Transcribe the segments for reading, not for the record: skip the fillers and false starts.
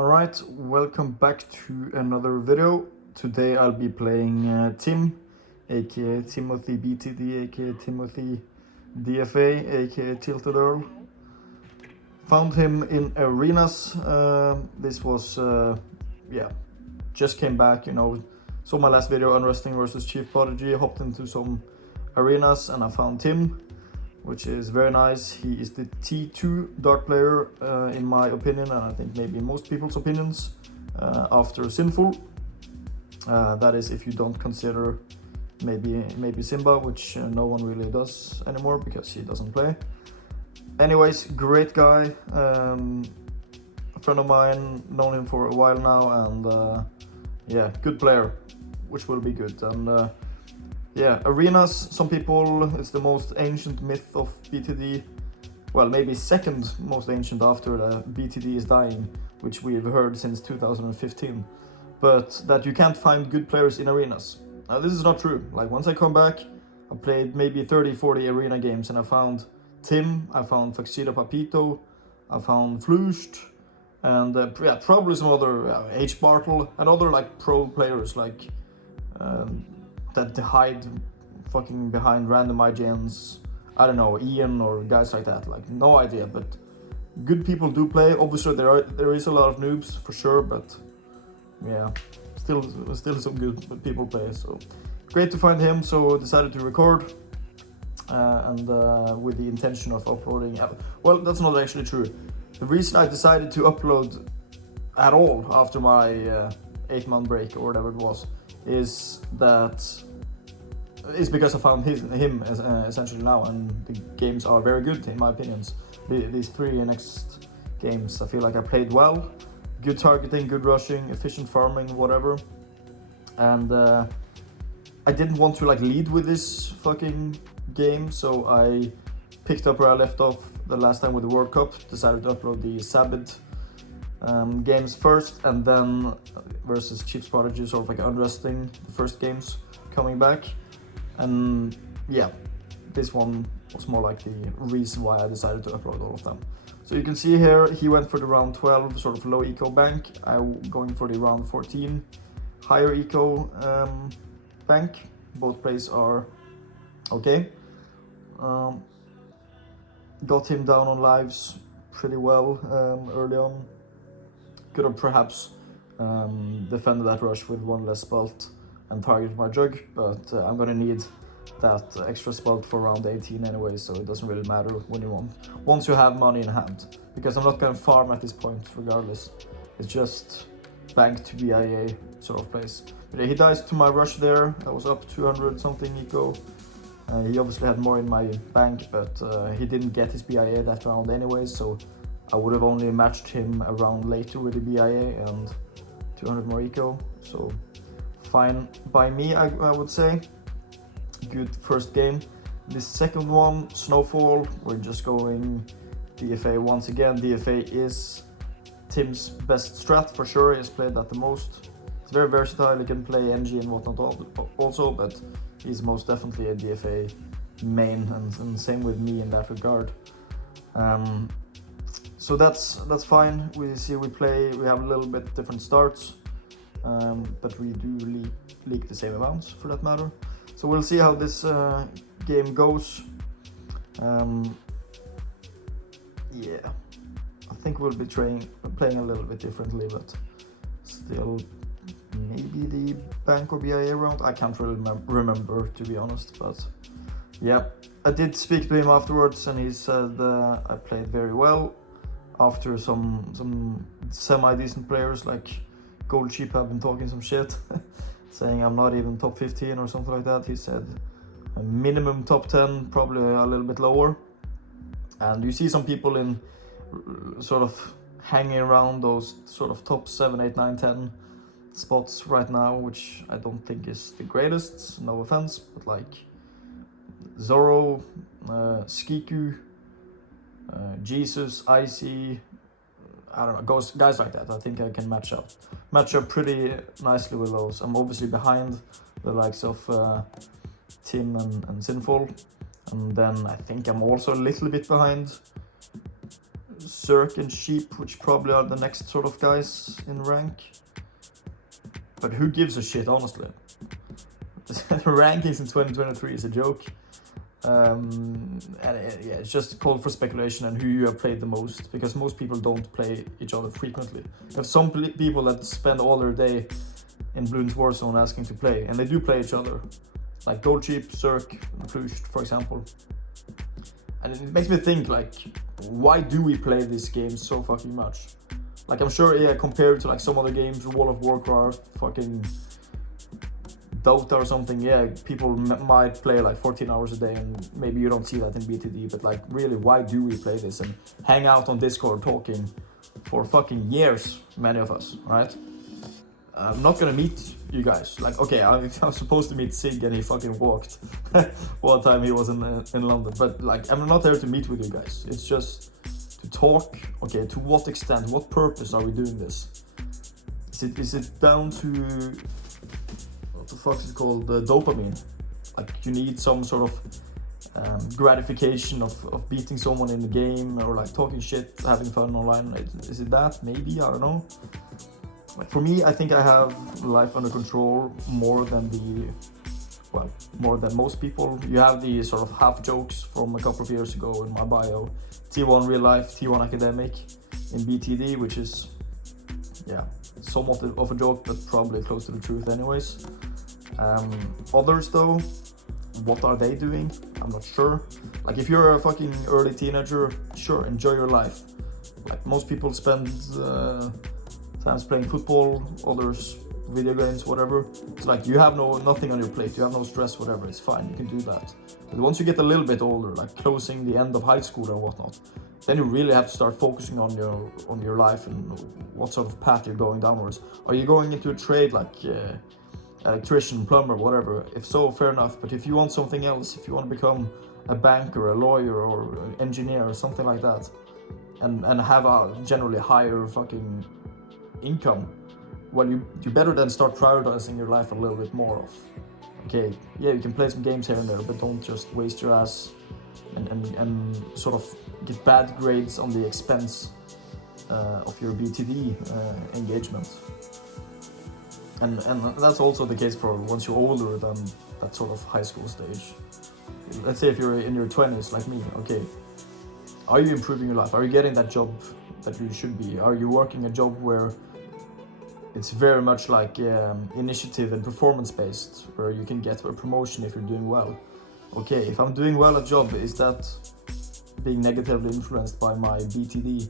Alright, welcome back to another video. Today I'll be playing Tim, aka Timothy BTD, aka Timothy DFA, aka Tilted Earl. Found him in arenas. This was, just came back, saw my last video, Unresting versus Chief Prodigy, hopped into some arenas and I found Tim, which is very nice. He is the T2 Dark player in my opinion, and I think maybe most people's opinions after Sinful. That is if you don't consider maybe Simba, which no one really does anymore because he doesn't play. Anyways, great guy, a friend of mine, known him for a while now, and good player, which will be good. And arenas, some people, it's the most ancient myth of BTD. Well, maybe second most ancient after BTD is dying, which we've heard since 2015. But that you can't find good players in arenas. Now, this is not true. Like, once I come back, I played maybe 30-40 arena games and I found Tim, I found Faxida Papito, I found Flushed, and probably some other H. Bartle and other like pro players like that hide fucking behind random IGNs. I don't know, Ian or guys like that. Like, no idea, but good people do play. Obviously, there is a lot of noobs for sure, but yeah, still some good people play. So great to find him. So decided to record. With the intention of uploading. Well, that's not actually true. The reason I decided to upload at all after my 8-month break or whatever it was is because I found him essentially now, and the games are very good in my opinions. These 3 next games, I feel like I played well. Good targeting, good rushing, efficient farming, whatever. And I didn't want to like lead with this fucking game, so I picked up where I left off the last time with the World Cup. Decided to upload the Sabbath games first, and then versus Chiefs Prodigy, sort of like unresting the first games coming back. And yeah, this one was more like the reason why I decided to upload all of them. So you can see here, he went for the round 12 sort of low eco bank. I'm going for the round 14 higher eco bank. Both plays are okay. Got him down on lives pretty well early on. Could have perhaps defended that rush with 1 less spelt and targeted my jug, but I'm gonna need that extra spelt for round 18 anyway, so it doesn't really matter when you want. Once you have money in hand, because I'm not gonna farm at this point regardless. It's just bank to BIA sort of place. But yeah, he dies to my rush there. I was up 200 something eco. He obviously had more in my bank, but he didn't get his BIA that round anyway, so I would have only matched him a round later with the BIA and 200 more eco. So fine by me, I would say. Good first game. This second one, Snowfall, we're just going DFA once again. DFA is Tim's best strat for sure. He has played that the most. It's very versatile. He can play NG and whatnot also, but he's most definitely a DFA main, and same with me in that regard. So that's fine. We have a little bit different starts, but we do leak the same amounts for that matter. So we'll see how this game goes. I think we'll be playing a little bit differently, but still maybe the bank or BIA round. I can't really remember to be honest, but yeah, I did speak to him afterwards, and he said I played very well. After some semi-decent players like Gold Sheep have been talking some shit, saying I'm not even top 15 or something like that. He said a minimum top 10, probably a little bit lower. And you see some people in sort of hanging around those sort of top 7, 8, 9, 10 spots right now, which I don't think is the greatest, no offense, but like Zoro, Skiku, Jesus, Icy, I don't know, guys like that. I think I can match up pretty nicely with those. I'm obviously behind the likes of Tim and Sinful, and then I think I'm also a little bit behind Zerk and Sheep, which probably are the next sort of guys in rank. But who gives a shit, honestly? The rankings in 2023 is a joke. Yeah, it's just called for speculation and who you have played the most, because most people don't play each other frequently. You have some people that spend all their day in Bloons Warzone asking to play, and they do play each other, like Gold Sheep, Zerk, Flushed, for example. And it makes me think, like, why do we play this game so fucking much? Like, I'm sure, yeah, compared to like some other games, World of Warcraft, fucking Dota or something, yeah, people might play like 14 hours a day, and maybe you don't see that in BTD, but like, really, why do we play this and hang out on Discord talking for fucking years, many of us, right? I'm not gonna meet you guys. Like, okay, I was supposed to meet Sig and he fucking walked one time he was in London, but like, I'm not there to meet with you guys. It's just to talk. Okay, to what extent, what purpose are we doing this? Is it down to, what the fuck is it called, dopamine? Like, you need some sort of gratification of beating someone in the game, or like talking shit, having fun online. Is it that? Maybe, I don't know. Like, for me, I think I have life under control more than more than most people. You have the sort of half jokes from a couple of years ago in my bio. T1 real life, T1 academic in BTD, which is, yeah, somewhat of a joke, but probably close to the truth anyways. Others though, what are they doing? I'm not sure. Like, if you're a fucking early teenager, sure, enjoy your life. Like, most people spend times playing football, others video games, whatever. It's like, you have nothing on your plate, you have no stress, whatever, it's fine, you can do that. But once you get a little bit older, like closing the end of high school and whatnot, then you really have to start focusing on your life and what sort of path you're going downwards. Are you going into a trade like electrician, plumber, whatever? If so, fair enough. But if you want something else, if you want to become a banker, a lawyer, or an engineer, or something like that, and have a generally higher fucking income, well, you better then start prioritizing your life a little bit more of. Okay, yeah, you can play some games here and there, but don't just waste your ass and sort of get bad grades on the expense of your BTD engagement. And that's also the case for once you're older than that sort of high school stage. Let's say if you're in your 20s like me, okay, are you improving your life? Are you getting that job that you should be? Are you working a job where it's very much like initiative and performance based, where you can get a promotion if you're doing well? Okay, if I'm doing well at job, is that being negatively influenced by my BTD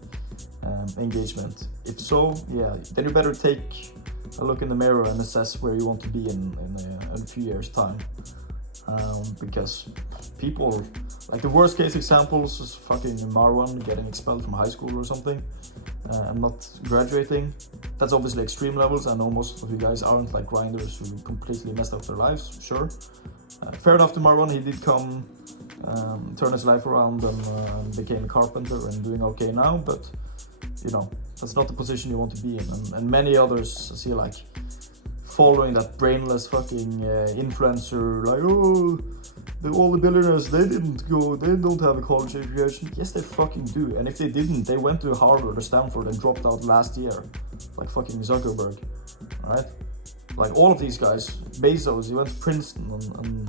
engagement? If so, yeah, then you better take a look in the mirror and assess where you want to be in a few years' time. Because people, like, the worst case examples is fucking Marwan getting expelled from high school or something and not graduating. That's obviously extreme levels. I know most of you guys aren't like grinders who completely messed up their lives, sure. Fair enough to Marwan, he did come turn his life around and became a carpenter and doing okay now, but you know, that's not the position you want to be in. And many others see like following that brainless fucking influencer, like, oh, all the billionaires, they don't have a college education. Yes, they fucking do. And if they didn't, they went to Harvard or Stanford and dropped out last year, like fucking Zuckerberg, right? Like, all of these guys, Bezos, he went to Princeton, and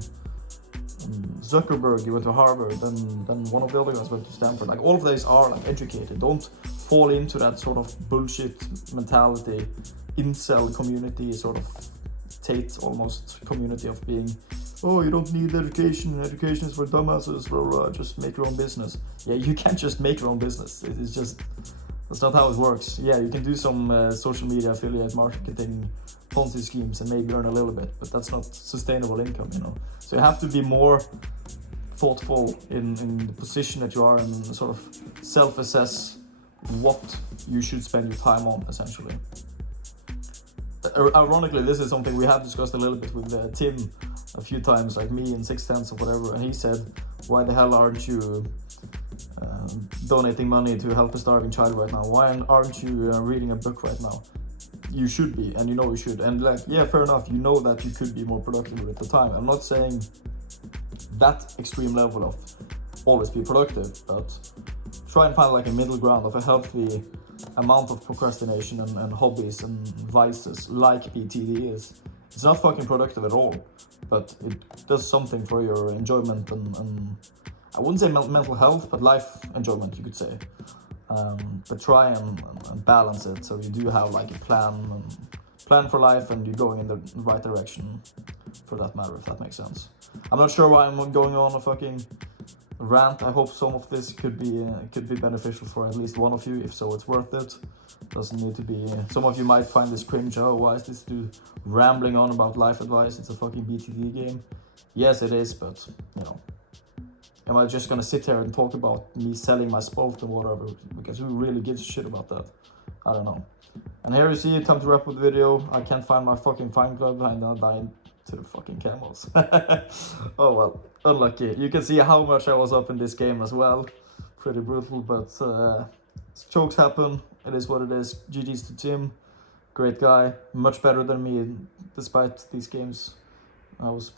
Zuckerberg, he went to Harvard, then one of the other guys went to Stanford. Like, all of these are like educated. Don't fall into that sort of bullshit mentality, incel community, sort of Tate almost community of being, oh, you don't need education is for dumbasses, blah, blah, just make your own business. Yeah, you can't just make your own business. It's just, that's not how it works. Yeah, you can do some social media affiliate marketing Ponzi schemes and maybe earn a little bit, but that's not sustainable income, you know. So you have to be more thoughtful in the position that you are and sort of self-assess what you should spend your time on, essentially. Ironically, this is something we have discussed a little bit with Tim a few times, like me in 6/10 or whatever, and he said, why the hell aren't you donating money to help a starving child right now? Why aren't you reading a book right now? You should be, and you know you should. And like, yeah, fair enough, you know that you could be more productive with the time. I'm not saying that extreme level of always be productive, but try and find like a middle ground of a healthy amount of procrastination and hobbies and vices like BTD is. It's not fucking productive at all, but it does something for your enjoyment and I wouldn't say mental health, but life enjoyment, you could say. But try and balance it so you do have like a plan for life and you're going in the right direction for that matter, if that makes sense. I'm not sure why I'm going on a fucking rant. I hope some of this could be beneficial for at least one of you. If so, it's worth it. Doesn't need to be. Some of you might find this cringe. Oh, why is this dude rambling on about life advice? It's a fucking BTD game. Yes, it is, but you know, am I just gonna sit here and talk about me selling my spot and whatever? Because who really gives a shit about that? I don't know. And here you see it, time to wrap up the video. I can't find my fucking Find Club. I'm now dying to the fucking camels. Oh well, unlucky. You can see how much I was up in this game as well. Pretty brutal, but chokes happen. It is what it is. GG's to Tim. Great guy. Much better than me despite these games. I was